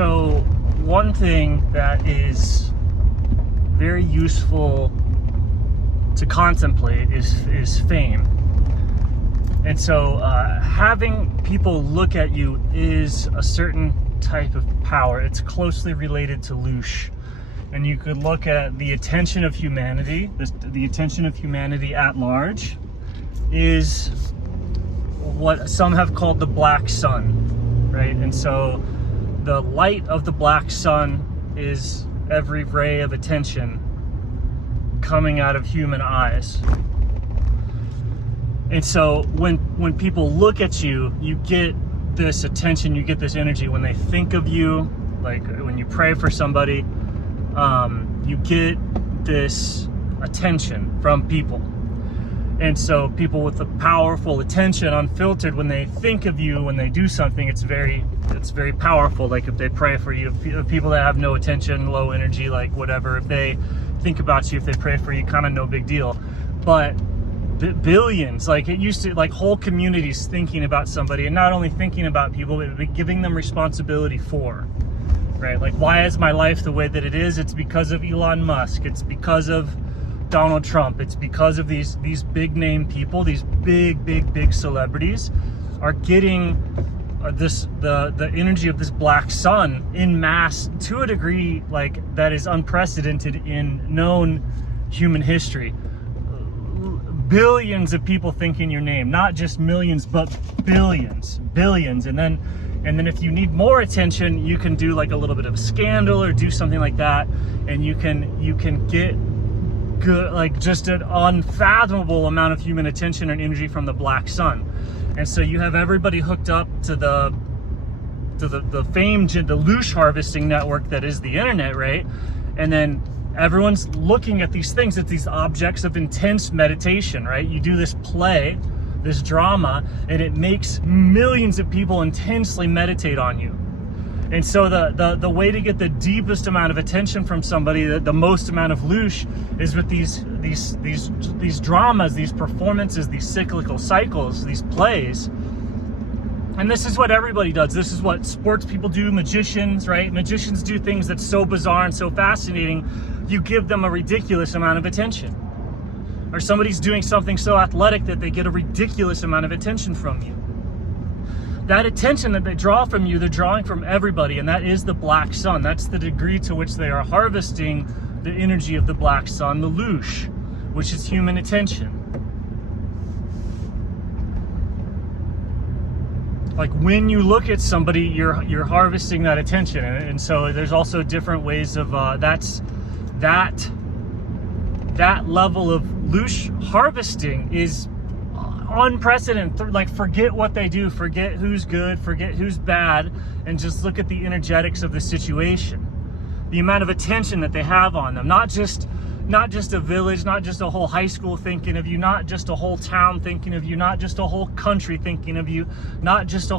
So one thing that is very useful to contemplate is fame. And so having people look at you is a certain type of power. It's closely related to loosh. And you could look at the attention of humanity. The attention of humanity at large is what some have called the black sun, right? And so the light of the black sun is every ray of attention coming out of human eyes. And so when people look at you, you get this attention, you get this energy. When they think of you, like when you pray for somebody, you get this attention from people. And so people with a powerful attention, unfiltered, when they think of you, when they do something, it's very powerful. Like if they pray for you, if people that have no attention, low energy, like whatever, if they think about you, if they pray for you, kind of no big deal. But billions, like it used to, like whole communities thinking about somebody, and not only thinking about people, but giving them responsibility for, right? Like, why is my life the way that it is? It's because of Elon Musk. It's because of Donald Trump. It's because of these big name people, these big celebrities are getting the energy of this black sun in mass to a degree like that is unprecedented in known human history. Billions of people thinking your name, not just millions, but billions. And then if you need more attention, you can do like a little bit of a scandal or do something like that, and you can get good, like just an unfathomable amount of human attention and energy from the black sun. And so you have everybody hooked up to the famed, the loosh harvesting network that is the internet, right? And then everyone's looking at these things, at these objects of intense meditation, right? You do this play, this drama, and it makes millions of people intensely meditate on you. And so the way to get the deepest amount of attention from somebody, the most amount of loosh, is with these dramas, these performances, these cyclical cycles, these plays. And this is what everybody does. This is what sports people do, magicians, right? Magicians do things that's so bizarre and so fascinating, you give them a ridiculous amount of attention. Or somebody's doing something so athletic that they get a ridiculous amount of attention from you. That attention that they draw from you, they're drawing from everybody, and that is the black sun. That's the degree to which they are harvesting the energy of the black sun, the loosh, which is human attention. Like when you look at somebody, you're harvesting that attention, and so there's also different ways of that level of loosh harvesting is unprecedented. Like, forget what they do, forget who's good, forget who's bad, and just look at the energetics of the situation, the amount of attention that they have on them. Not just a village, not just a whole high school thinking of you, not just a whole town thinking of you, not just a whole country thinking of you, not just a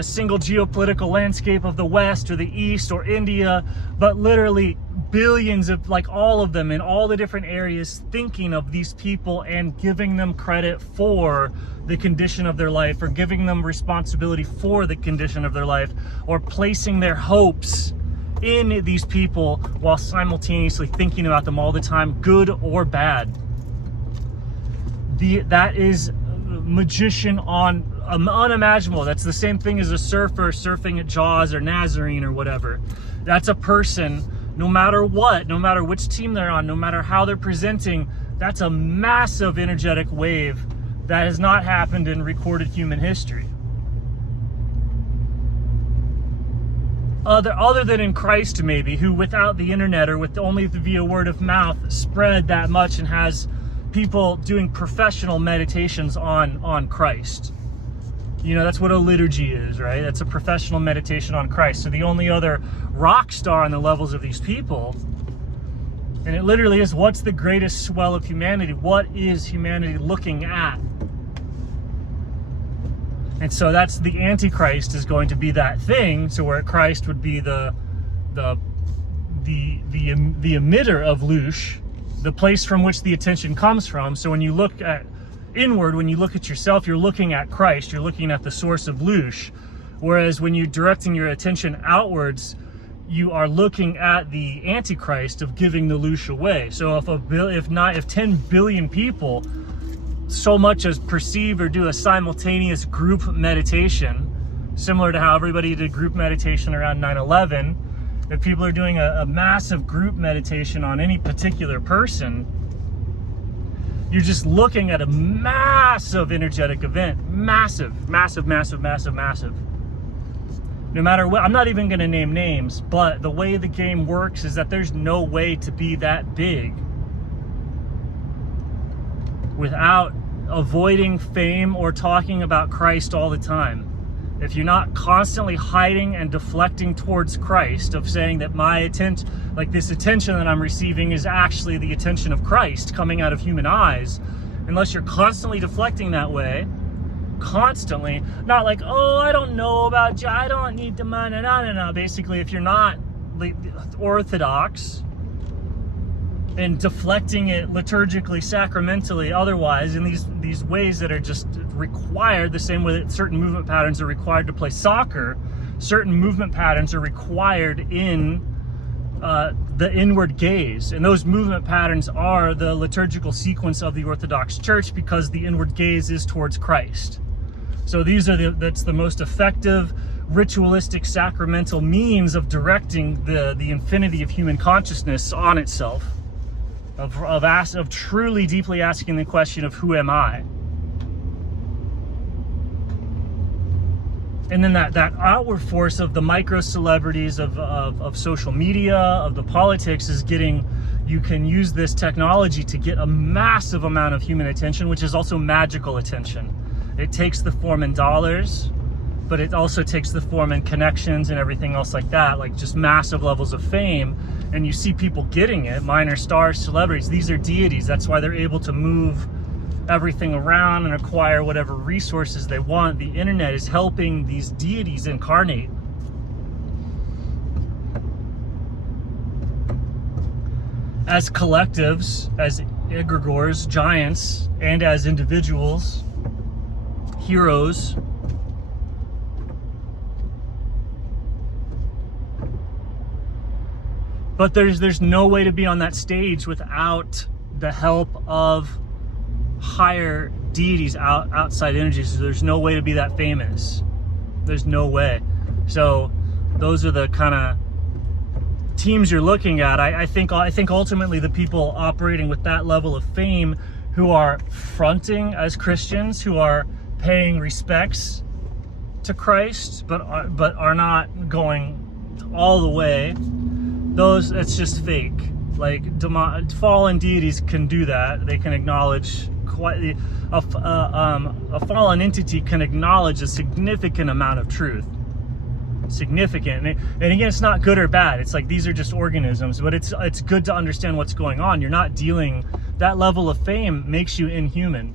single geopolitical landscape of the West or the East or India, but literally billions of, like, all of them in all the different areas thinking of these people and giving them credit for the condition of their life, or giving them responsibility for the condition of their life, or placing their hopes in these people while simultaneously thinking about them all the time, good or bad. That is magician on unimaginable. That's the same thing as a surfer surfing at Jaws or Nazarene or whatever. That's a person, no matter what, no matter which team they're on, no matter how they're presenting, that's a massive energetic wave that has not happened in recorded human history. Other than in Christ, maybe, who without the internet or with only via word of mouth spread that much and has people doing professional meditations on Christ. You know, that's what a liturgy is, right? That's a professional meditation on Christ. So the only other rock star on the levels of these people, and it literally is, what's the greatest swell of humanity? What is humanity looking at? And so that's the Antichrist, is going to be that thing. So where Christ would be the emitter of loosh, the place from which the attention comes from. So when you look at inward, when you look at yourself, you're looking at Christ, you're looking at the source of loosh. Whereas when you're directing your attention outwards, you are looking at the Antichrist of giving the loosh away. So if 10 billion people so much as perceive or do a simultaneous group meditation, similar to how everybody did group meditation around 9/11, if people are doing a massive group meditation on any particular person, you're just looking at a massive energetic event. Massive, massive, massive, massive, massive. No matter what, I'm not even going to name names, but the way the game works is that there's no way to be that big without avoiding fame or talking about Christ all the time. If you're not constantly hiding and deflecting towards Christ, of saying that my attention, like this attention that I'm receiving is actually the attention of Christ coming out of human eyes, unless you're constantly deflecting that way, constantly, not like, oh, I don't know about you, I don't need the money, no. Basically, if you're not orthodox and deflecting it liturgically, sacramentally, otherwise, in these ways that are just required, the same way that certain movement patterns are required to play soccer, certain movement patterns are required in the inward gaze. And those movement patterns are the liturgical sequence of the Orthodox Church, because the inward gaze is towards Christ. So these are that's the most effective ritualistic sacramental means of directing the infinity of human consciousness on itself, of truly deeply asking the question of who am I? And then that outward force of the micro celebrities of social media, of the politics, is you can use this technology to get a massive amount of human attention, which is also magical attention. It takes the form in dollars, but it also takes the form in connections and everything else like that, like just massive levels of fame. And you see people getting it, minor stars, celebrities. These are deities. That's why they're able to move everything around and acquire whatever resources they want. The internet is helping these deities incarnate. As collectives, as egregores, giants, and as individuals, heroes, but there's no way to be on that stage without the help of higher deities, outside energies. There's no way to be that famous. There's no way. So those are the kind of teams you're looking at. I think ultimately the people operating with that level of fame, who are fronting as Christians, who are paying respects to Christ, but are not going all the way, it's just fake. Like fallen deities can do that. They can acknowledge a fallen entity can acknowledge a significant amount of truth. Significant. And again, it's not good or bad. It's like these are just organisms, but it's good to understand what's going on. You're not dealing, that level of fame makes you inhuman,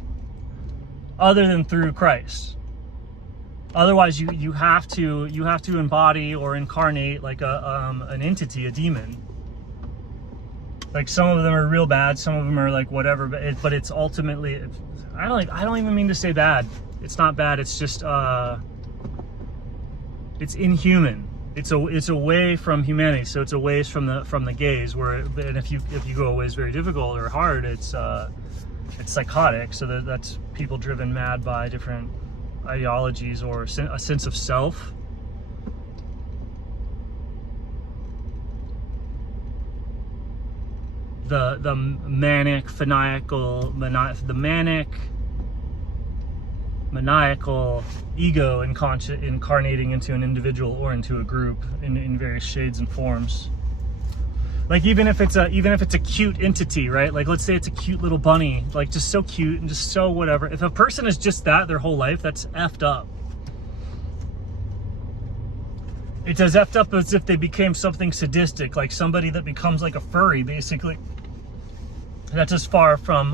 other than through Christ. Otherwise, you have to embody or incarnate like an entity, a demon. Like some of them are real bad, some of them are like whatever, but it's ultimately, I don't even mean to say bad. It's not bad. It's just it's inhuman. It's away from humanity. So it's away from the gaze. And if you go away, it's very difficult or hard. It's psychotic. So that's people driven mad by different ideologies or a sense of self. The manic maniacal ego incarnating into an individual or into a group in various shades and forms. Like even if it's a cute entity, right? Like let's say it's a cute little bunny, like just so cute and just so whatever. If a person is just that their whole life, that's effed up. It's as effed up as if they became something sadistic, like somebody that becomes like a furry, basically. That's as far from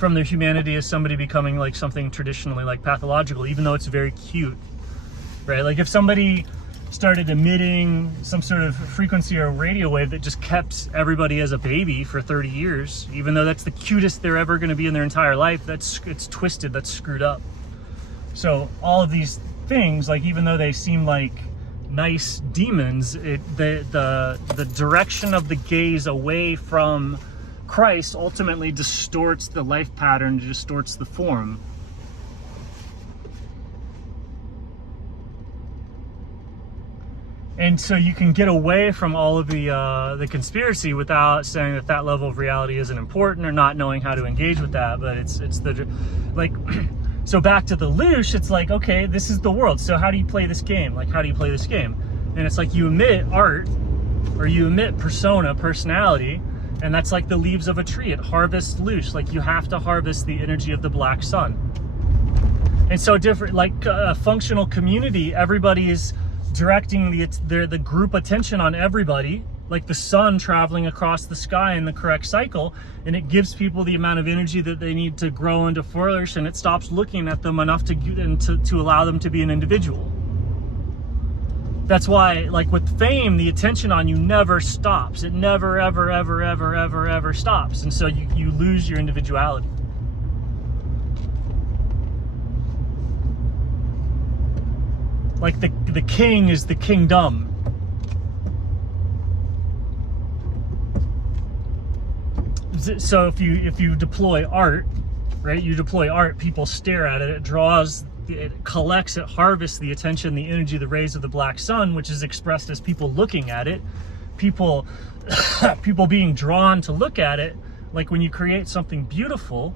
their humanity as somebody becoming like something traditionally like pathological, even though it's very cute, right? Like if somebody started emitting some sort of frequency or radio wave that just kept everybody as a baby for 30 years, even though that's the cutest they're ever going to be in their entire life, it's twisted, that's screwed up. So all of these things, like even though they seem like nice demons, the direction of the gaze away from Christ ultimately distorts the life pattern, distorts the form. And so you can get away from all of the conspiracy without saying that that level of reality isn't important, or not knowing how to engage with that. But it's the, like, so back to the loosh, it's like, okay, this is the world. So how do you play this game? Like, how do you play this game? And it's like you emit art, or you emit persona, personality, and that's like the leaves of a tree. It harvests loosh. Like, you have to harvest the energy of the black sun. And so different, like a functional community, everybody is directing the group attention on everybody, like the sun traveling across the sky in the correct cycle, and it gives people the amount of energy that they need to grow and to flourish, and it stops looking at them enough to allow them to be an individual. That's why, like with fame, the attention on you never stops. It never, ever, ever, ever, ever, ever stops. And so you lose your individuality. Like the king is the kingdom. So if you deploy art, right? You deploy art, people stare at it. It collects, it harvests the attention, the energy, the rays of the black sun, which is expressed as people looking at it, people being drawn to look at it. Like when you create something beautiful,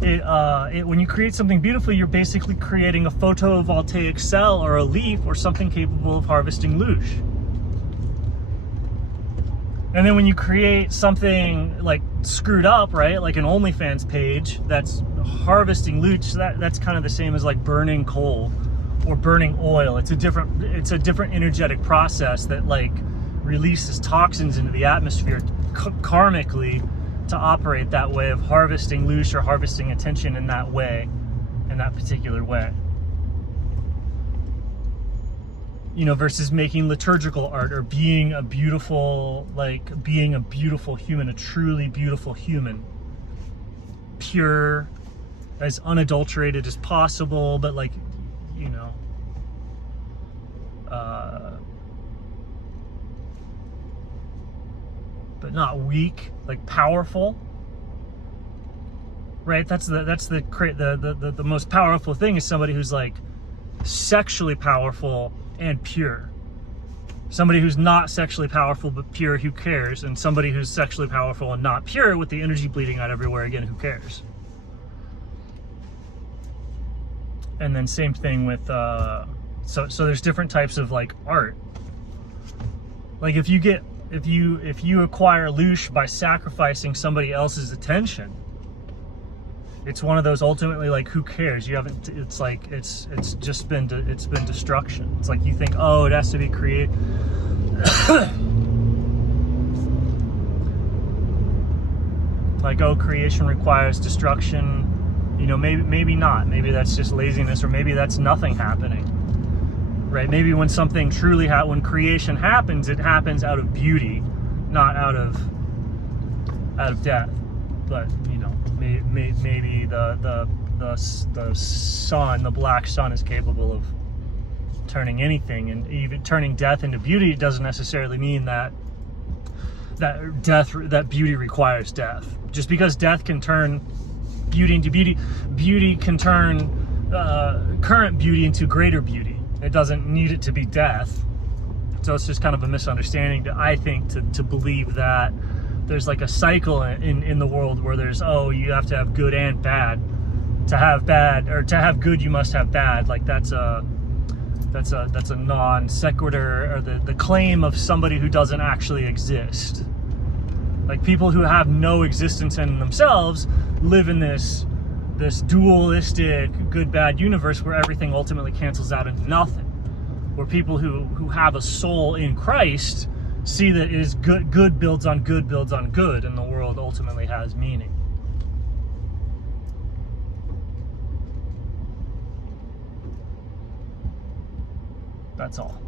when you create something beautiful, you're basically creating a photovoltaic cell or a leaf or something capable of harvesting loosh. And then when you create something like screwed up, right, like an OnlyFans page that's harvesting loosh, that's kind of the same as like burning coal or burning oil. It's a different energetic process that like releases toxins into the atmosphere karmically, to operate that way of harvesting loosh or harvesting attention in that way, in that particular way. You know, versus making liturgical art or being a beautiful human, a truly beautiful human. Pure, as unadulterated as possible, but like, you know, but not weak, like powerful, right? That's the most powerful thing, is somebody who's like sexually powerful and pure. Somebody who's not sexually powerful but pure, who cares? And somebody who's sexually powerful and not pure, with the energy bleeding out everywhere, again, who cares? And then same thing with so there's different types of like art. Like if you acquire loosh by sacrificing somebody else's attention, it's one of those ultimately like, who cares? You haven't, it's like, it's been destruction. It's like you think, oh, it has to be created. Like, oh, creation requires destruction. You know, maybe not. Maybe that's just laziness, or maybe that's nothing happening. Right? Maybe when something truly when creation happens, it happens out of beauty, not out of death. But you know, maybe the sun, the black sun, is capable of turning anything, and even turning death into beauty. It doesn't necessarily mean that beauty requires death. Just because death can turn beauty into beauty can turn current beauty into greater beauty. It doesn't need it to be death. So it's just kind of a misunderstanding, I think, to believe that there's like a cycle in the world where there's, oh, you have to have good and bad. To have bad, or to have good, you must have bad. Like that's a non sequitur, or the claim of somebody who doesn't actually exist. Like people who have no existence in themselves live in this dualistic good-bad universe where everything ultimately cancels out into nothing. Where people who have a soul in Christ see that it is good builds on good builds on good, and the world ultimately has meaning. That's all.